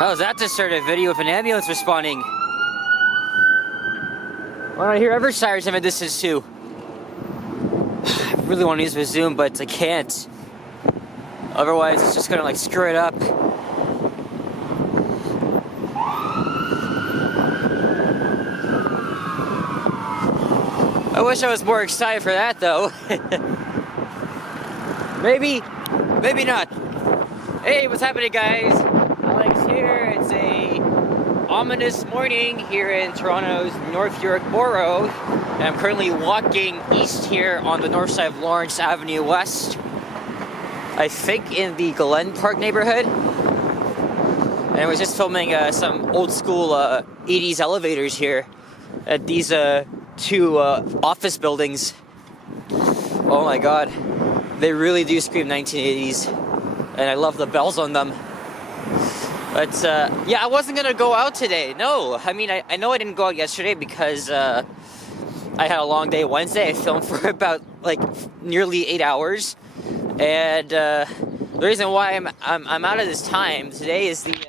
How's that to start a video with an ambulance responding? I want to hear every sirens I'm in distance too. I really want to use the zoom, but I can't. Otherwise, it's just gonna like screw it up. I wish I was more excited for that though. Maybe not. Hey, what's happening, guys? Alex here. It's a ominous morning here in Toronto's North York Borough. And I'm currently walking east here on the north side of Lawrence Avenue West. I think in the Glen Park neighborhood. And I was just filming some old school 80s elevators here at these two office buildings. Oh my god. They really do scream 1980s. And I love the bells on them. But yeah, I wasn't gonna go out today. No, I mean, I know I didn't go out yesterday because I had a long day Wednesday. I filmed for about like nearly 8 hours, and the reason why I'm out of this time today is today's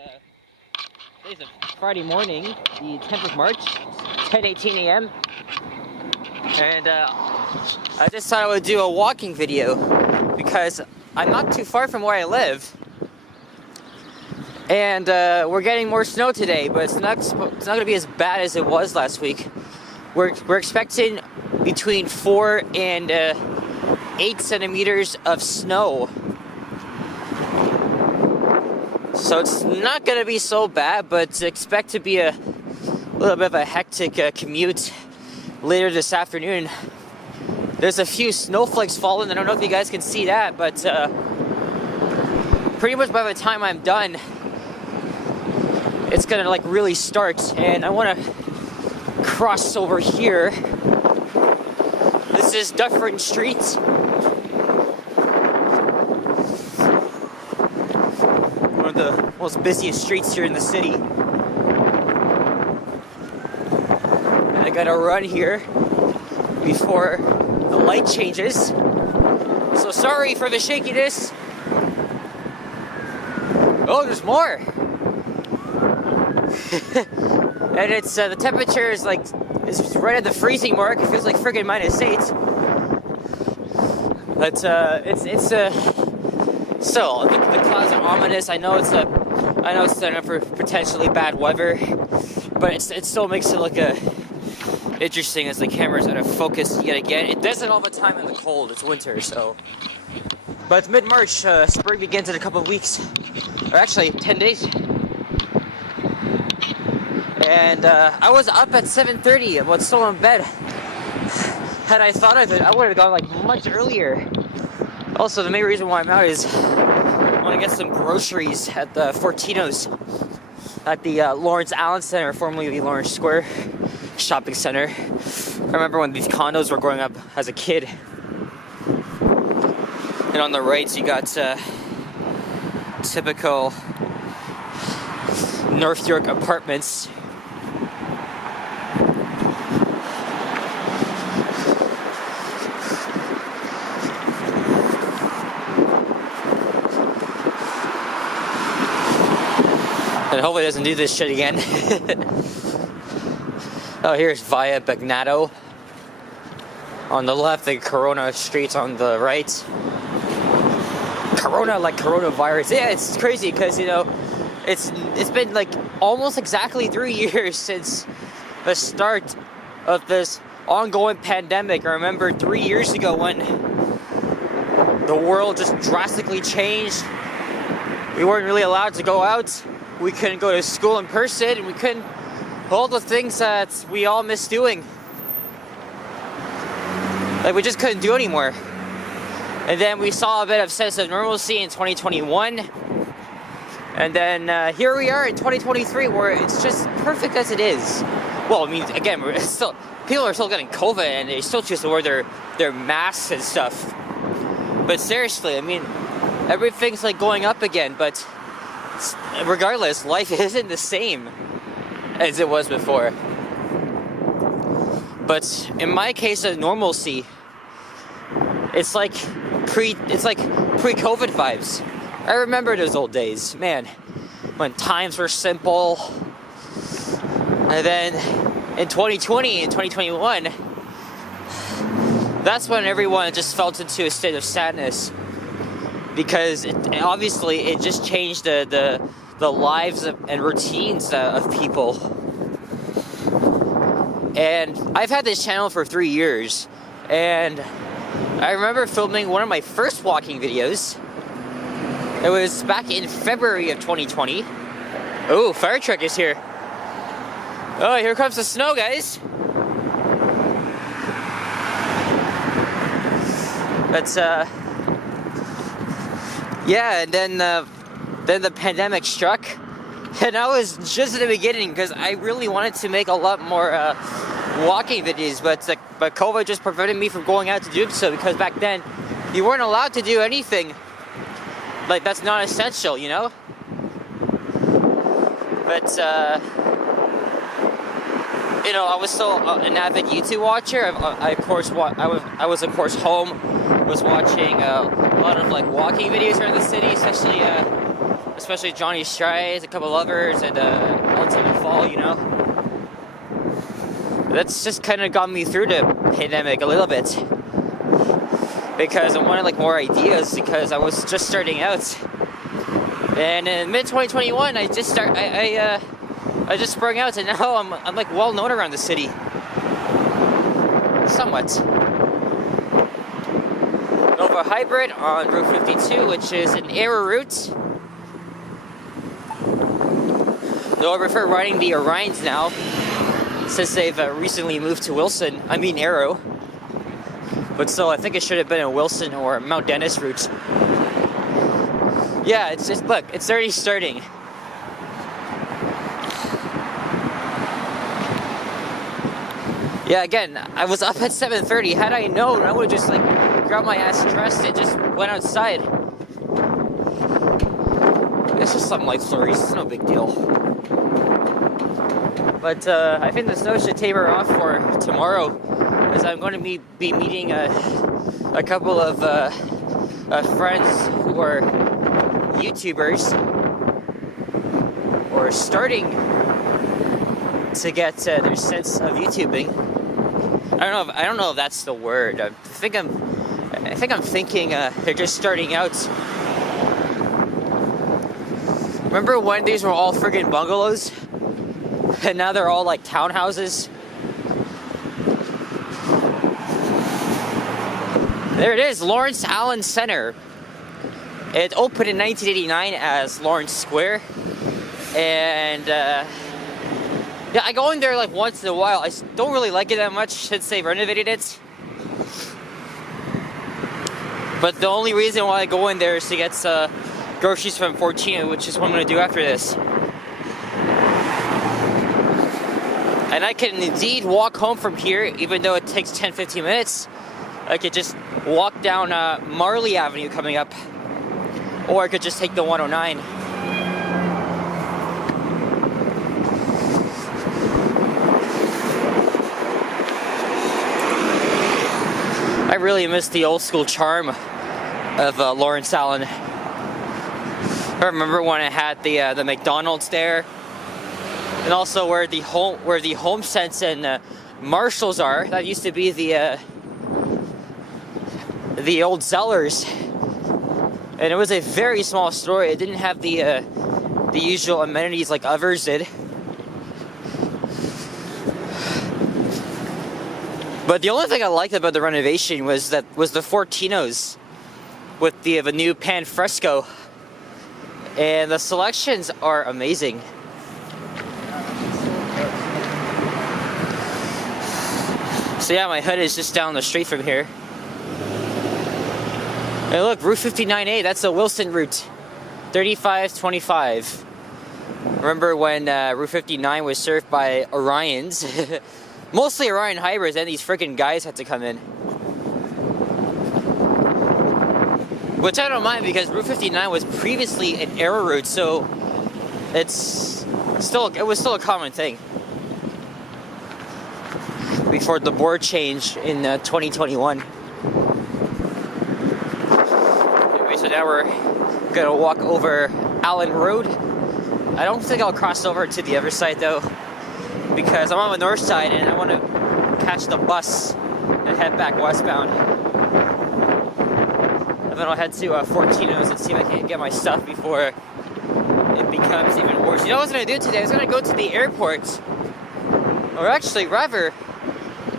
a Friday morning, the 10th of March, 10:18 a.m. And I just thought I would do a walking video because I'm not too far from where I live. And we're getting more snow today, but it's not going to be as bad as it was last week. We're expecting between 4 and 8 centimeters of snow. So it's not going to be so bad, but expect to be a little bit of a hectic commute later this afternoon. There's a few snowflakes falling. I don't know if you guys can see that, but pretty much by the time I'm done, it's gonna like really start. And I want to cross over here. This is Dufferin Street. One of the most busiest streets here in the city. And I gotta run here before the light changes. So sorry for the shakiness. Oh, there's more. And it's the temperature is like it's right at the freezing mark. It feels like friggin' -8. But it's still the clouds are ominous. I know it's setting up for potentially bad weather, but it still makes it look interesting as the camera's out of focus yet again. It does it all the time in the cold. It's winter, so. But it's mid-March. Spring begins in a couple of weeks, or actually 10 days. And I was up at 7:30. I was still in bed. Had I thought of it, I would have gone like much earlier. Also, the main reason why I'm out is I want to get some groceries at the Fortino's at the Lawrence Allen Center, formerly the Lawrence Square Shopping Center. I remember when these condos were growing up as a kid. And on the right, you got typical North York apartments. And hopefully it doesn't do this shit again. Oh, here's Via Bagnato. On the left, the Corona Street's on the right. Corona, like coronavirus. Yeah, it's crazy because, you know, it's been like almost exactly 3 years since the start of this ongoing pandemic. I remember 3 years ago when the world just drastically changed. We weren't really allowed to go out. We couldn't go to school in person, and we couldn't all the things that we all miss doing. Like, we just couldn't do anymore. And then we saw a bit of sense of normalcy in 2021. And then here we are in 2023, where it's just perfect as it is. Well, I mean, again, people are still getting COVID, and they still choose to wear their masks and stuff. But seriously, I mean, everything's like going up again, but regardless, life isn't the same as it was before. But in my case of normalcy, it's like pre-COVID vibes. I remember those old days, man. when times were simple. And then in 2020 and 2021, that's when everyone just felt into a state of sadness, because obviously it just changed the lives and routines of people. And I've had this channel for 3 years, and I remember filming one of my first walking videos. It was back in February of 2020. Oh, fire truck is here. Oh, here comes the snow, guys. That's yeah, and then the pandemic struck, and I was just at the beginning because I really wanted to make a lot more walking videos, but COVID just prevented me from going out to do so, because back then you weren't allowed to do anything like that's not essential, you know. But you know, I was still an avid YouTube watcher. I was of course home, was watching a lot of like walking videos around the city, especially Johnny Strides, a couple lovers, and Ultimate Fall, you know. That's just kind of got me through the pandemic a little bit, because I wanted like more ideas, because I was just starting out. And in mid 2021, I just sprung out, and now I'm like well known around the city, somewhat. Nova Hybrid on Route 52, which is an error route. Though I prefer riding the Orions now, since they've recently moved to Wilson. I mean Arrow. But still, I think it should have been a Wilson or Mount Dennis route. Yeah, it's just, look, it's already starting. Yeah, again, I was up at 7:30. Had I known, I would have just like grabbed my ass dressed and just went outside. It's just something like Flurries, it's no big deal. But I think the snow should taper off for tomorrow, as I'm going to be meeting a couple of friends who are YouTubers, or starting to get their sense of YouTubing. I don't know if that's the word. I think I'm thinking they're just starting out. Remember when these were all friggin' bungalows, and now they're all like townhouses? There it is, Lawrence Allen Center. It opened in 1989 as Lawrence Square, and yeah, I go in there like once in a while. I don't really like it that much since they renovated it. But the only reason why I go in there is to get groceries from Fortuna, which is what I'm going to do after this. And I can indeed walk home from here, even though it takes 10-15 minutes. I could just walk down Marley Avenue coming up, or I could just take the 109. I really miss the old school charm of Lawrence Allen. I remember when it had the McDonald's there, and also where the Home Sense and Marshalls are. That used to be the old Zellers, and it was a very small store. It didn't have the usual amenities like others did. But the only thing I liked about the renovation was the Fortinos with the new pan fresco, and the selections are amazing. So yeah, my hood is just down the street from here. Hey, look, Route 59A. That's the Wilson route, 3525. Remember when Route 59 was served by Orions? Mostly Orion hybrids, and these freaking guys had to come in. Which I don't mind, because Route 59 was previously an error route, so it was still a common thing before the board change in 2021. Anyway, so now we're gonna walk over Allen Road I don't think I'll cross over to the other side though, because I'm on the north side and I want to catch the bus and head back westbound. And then I'll head to Fortino's and see if I can get my stuff before it becomes even worse. You know what I was going to do today? I was going to go to the airport, or actually rather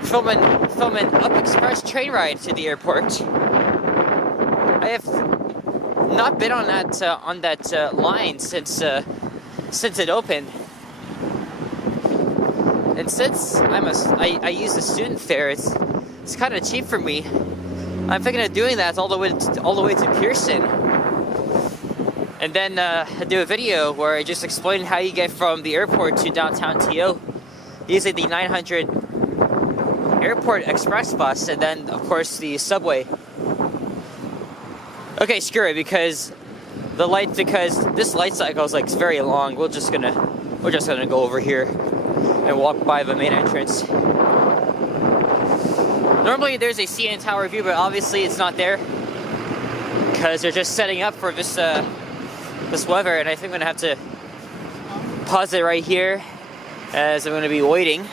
film an Up Express train ride to the airport. I have not been on that line since it opened, and since I use the student fare, it's kind of cheap for me. I'm thinking of doing that all the way to Pearson, and then do a video where I just explain how you get from the airport to downtown TO using the 900 Airport Express bus, and then of course the subway. Okay, screw it, because this light cycle is like very long. We're just gonna go over here and walk by the main entrance. Normally there's a CN Tower view, but obviously it's not there because they're just setting up for this weather, and I think I'm gonna have to pause it right here as I'm gonna be waiting.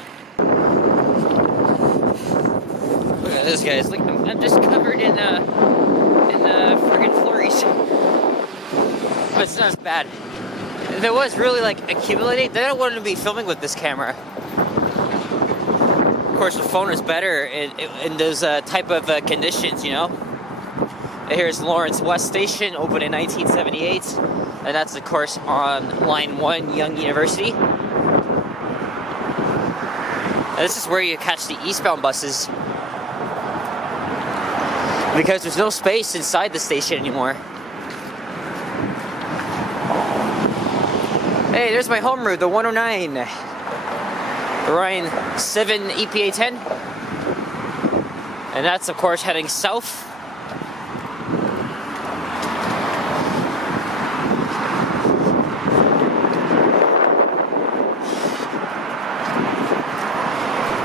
Look at this, guys. Like, I'm just covered in friggin' Flurries. But it's not as bad. If it was really like accumulating, then I wouldn't be filming with this camera. Of course, the phone is better in those type of conditions, you know. And here's Lawrence West Station, opened in 1978, and that's of course on Line 1, Young University. And this is where you catch the eastbound buses, because there's no space inside the station anymore. Hey, there's my home route, the 109. Orion 7 EPA 10. And that's of course heading south.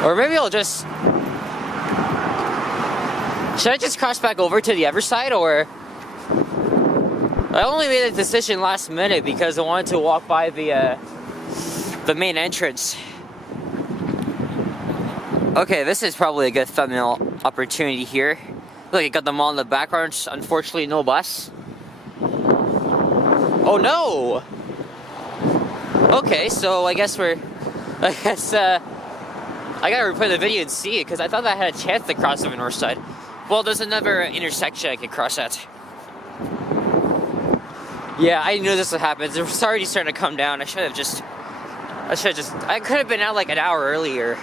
Or maybe I'll just... Should I just cross back over to the other side, or... I only made a decision last minute because I wanted to walk by the main entrance. Okay, this is probably a good thumbnail opportunity here. Look, I got them all in the background. Unfortunately, no bus. Oh no! Okay, so I guess I gotta replay the video and see it, because I thought I had a chance to cross over north side. Well, there's another intersection I could cross at. Yeah, I knew this would happen. It's already starting to come down. I could have been out like an hour earlier.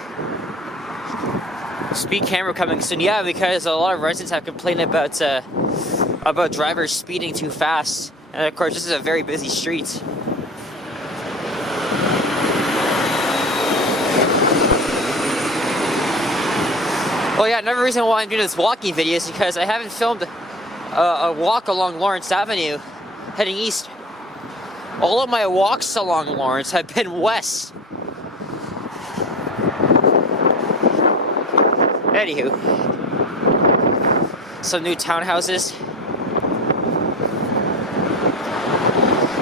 Speed camera coming soon. Yeah, because a lot of residents have complained about drivers speeding too fast. And of course, this is a very busy street. Well, yeah, another reason why I'm doing this walking video is because I haven't filmed a walk along Lawrence Avenue heading east. All of my walks along Lawrence have been west. Anywho, some new townhouses.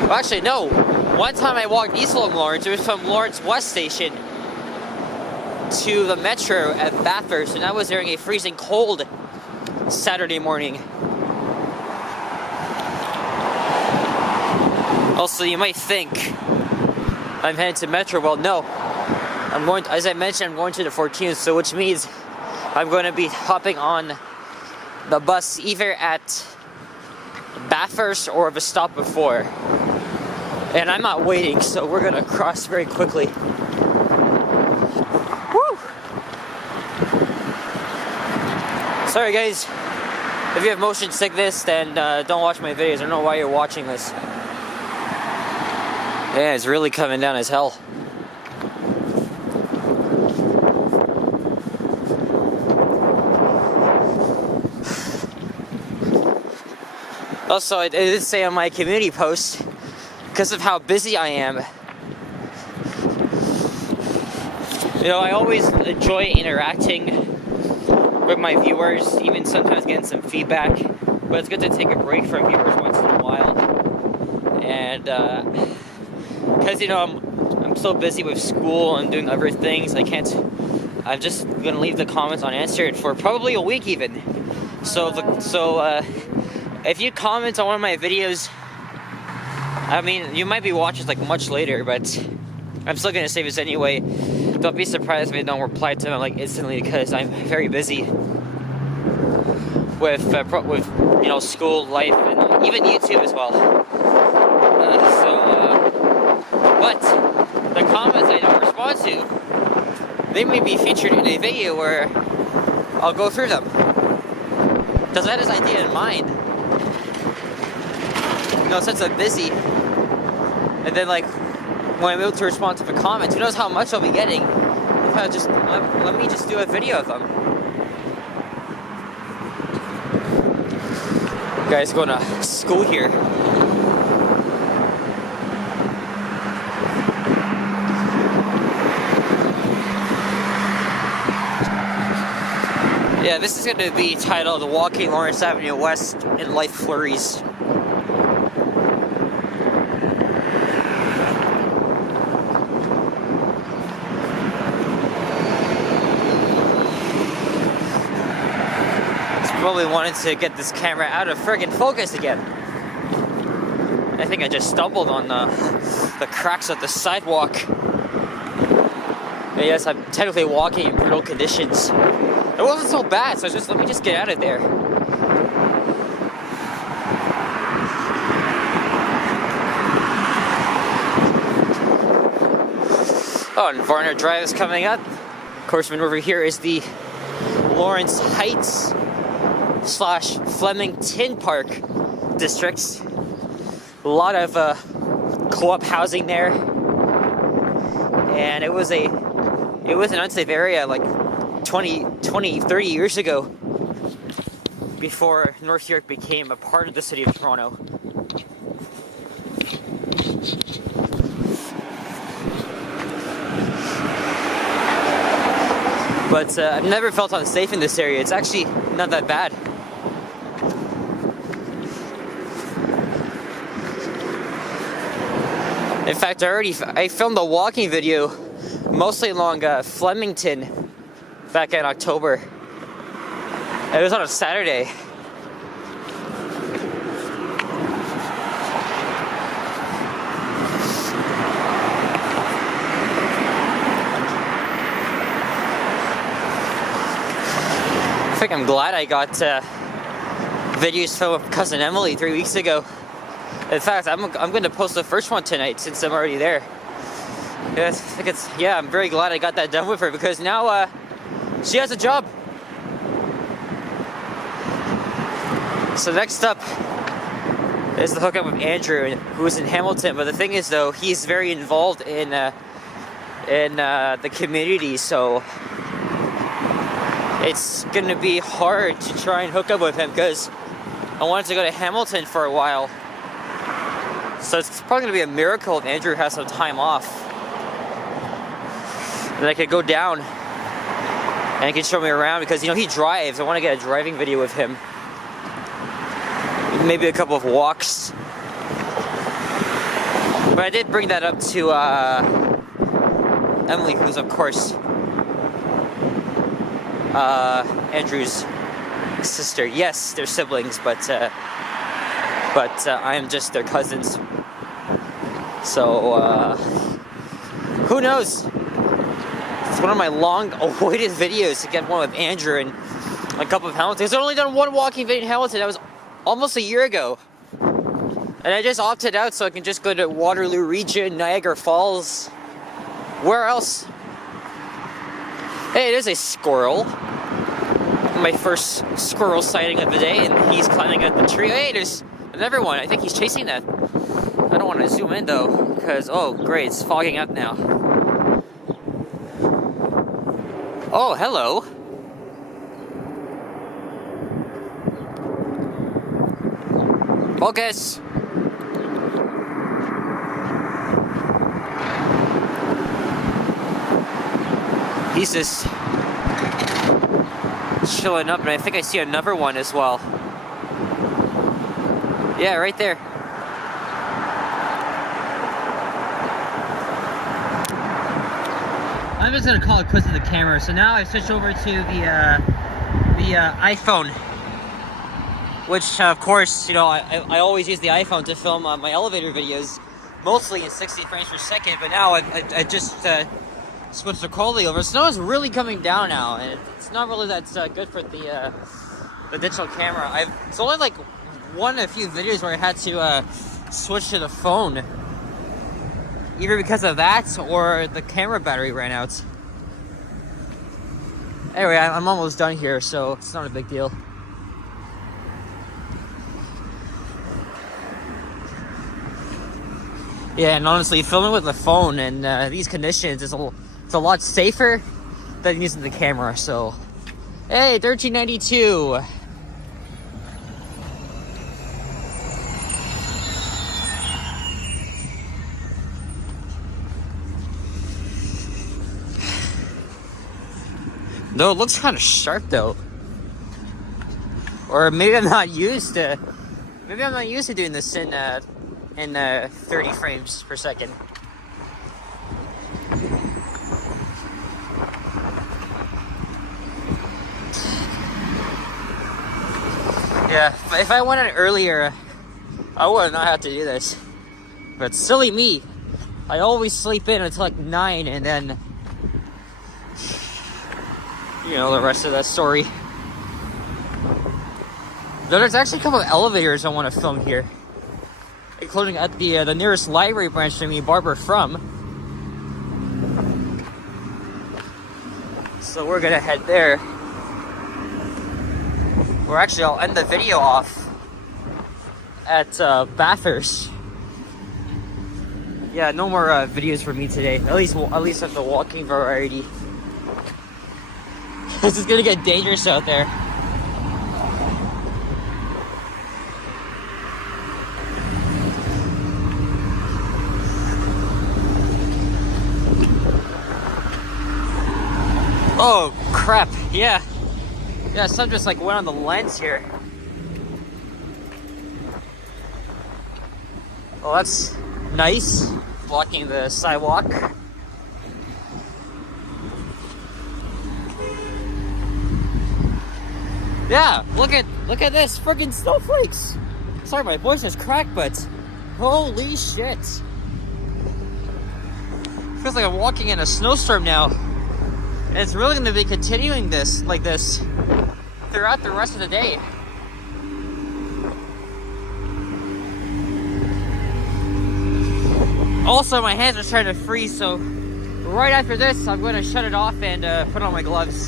Well, actually, no. One time I walked east along Lawrence. It was from Lawrence West Station to the metro at Bathurst, and that was during a freezing cold Saturday morning. Also, you might think I'm headed to Metro. Well, no. As I mentioned, I'm going to the 14th, so which means I'm going to be hopping on the bus either at Bathurst or the stop before. And I'm not waiting, so we're going to cross very quickly. Woo! Sorry guys, if you have motion sickness, then don't watch my videos. I don't know why you're watching this. Yeah, it's really coming down as hell. Also, I did say on my community post, because of how busy I am, you know, I always enjoy interacting with my viewers, even sometimes getting some feedback, but it's good to take a break from viewers once in a while. And because, you know, I'm so busy with school and doing other things, I'm just gonna leave the comments unanswered for probably a week even. So if you comment on one of my videos, I mean, you might be watching like much later, but I'm still gonna say this anyway. Don't be surprised if I don't reply to them like instantly, because I'm very busy with you know, school life and even YouTube as well. But the comments I don't respond to, they may be featured in a video where I'll go through them. Because I had this idea in mind. You know, since I'm busy, and then like when I'm able to respond to the comments, who knows how much I'll be getting if I just let me just do a video of them. You guys going to school here. Yeah, this is going to be titled Walking Lawrence Avenue West in Life Flurries. Probably wanted to get this camera out of friggin' focus again. I think I just stumbled on the cracks of the sidewalk. And yes, I'm technically walking in brutal conditions. It wasn't so bad, so let me just get out of there. Oh, and Varner Drive is coming up. Of course, over here is the Lawrence Heights / Flemington Park districts. A lot of co-op housing there, and it was an unsafe area like 30 years ago, before North York became a part of the city of Toronto. But I've never felt unsafe in this area. It's actually not that bad. In fact, I filmed a walking video mostly along Flemington back in October. It was on a Saturday. I think I'm glad I got videos filmed with cousin Emily 3 weeks ago. In fact, I'm going to post the first one tonight since I'm already there. Yeah, I'm very glad I got that done with her, because now she has a job. So next up is the hookup with Andrew, who's in Hamilton. But the thing is, though, he's very involved in the community, so it's going to be hard to try and hook up with him, because I wanted to go to Hamilton for a while. So it's probably going to be a miracle if Andrew has some time off. And I could go down and he can show me around, because, you know, he drives. I want to get a driving video with him. Maybe a couple of walks. But I did bring that up to Emily, who's, of course, Andrew's sister. Yes, they're siblings, but I am just their cousins. So, who knows? It's one of my long-awaited videos to get one with Andrew and a couple of Hamilton. I've only done one walking video in Hamilton. That was almost a year ago. And I just opted out so I can just go to Waterloo Region, Niagara Falls. Where else? Hey, it is a squirrel. My first squirrel sighting of the day, and he's climbing up the tree. Hey, there's another one. I think he's chasing that. I don't want to zoom in though, because, oh great, it's fogging up now. Oh, hello. Focus. He's just chilling up, and I think I see another one as well. Yeah, right there. I'm just gonna call it quits with the camera. So now I switched over to the iPhone, which of course, you know, I always use the iPhone to film my elevator videos, mostly in 60 frames per second. But now I just switched the quality over. Snow is really coming down now, and it's not really that good for the digital camera. It's only like a few videos where I had to switch to the phone, either because of that or the camera battery ran out. Anyway, I'm almost done here, so it's not a big deal. Yeah, and honestly, filming with the phone in these conditions is it's a lot safer than using the camera. So, hey, 1392. No, it looks kind of sharp though. Or maybe I'm not used to doing this in 30 frames per second. Yeah, if I went in earlier, I would not have to do this. But silly me, I always sleep in until like 9, and then, you know, the rest of that story. There's actually a couple of elevators I want to film here, including at the nearest library branch to me, Barbara from. So we're gonna head there. Or actually, I'll end the video off at Bathurst. Yeah, no more videos for me today. At least of the walking variety. This is gonna get dangerous out there. Oh crap! Yeah, some just like went on the lens here. Well, that's nice, blocking the sidewalk. Yeah, look at this freaking snowflakes. Sorry, my voice is cracked, but holy shit! Feels like I'm walking in a snowstorm now. And it's really going to be continuing this like this throughout the rest of the day. Also, my hands are starting to freeze, so right after this, I'm going to shut it off and put on my gloves.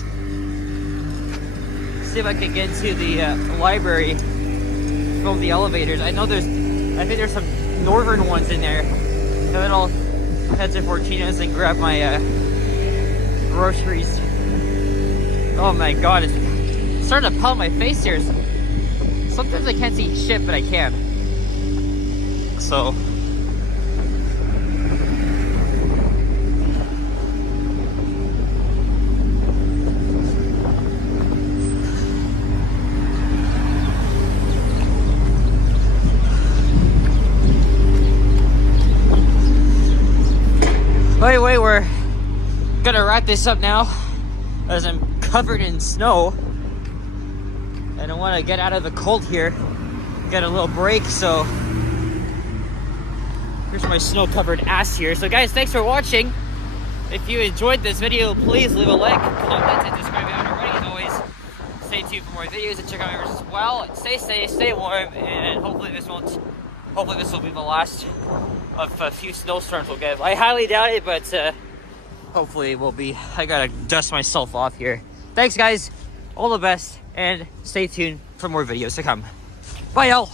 See if I can get into the library from the elevators. I think there's some northern ones in there. And then I'll head to Fortina's and grab my groceries. Oh my god, it's starting to pelt my face here. Sometimes I can't see shit, but I can. So wait, we're gonna wrap this up now, as I'm covered in snow and I want to get out of the cold here, get a little break. So here's my snow covered ass here. So guys, thanks for watching. If you enjoyed this video, please leave a like, comment, and subscribe if you haven't already. As always, stay tuned for more videos and check out my videos as well. Stay safe, stay warm, and hopefully this will be the last of a few snowstorms we'll get. I highly doubt it, but hopefully it will be. I gotta dust myself off here. Thanks guys, all the best, and stay tuned for more videos to come. Bye y'all.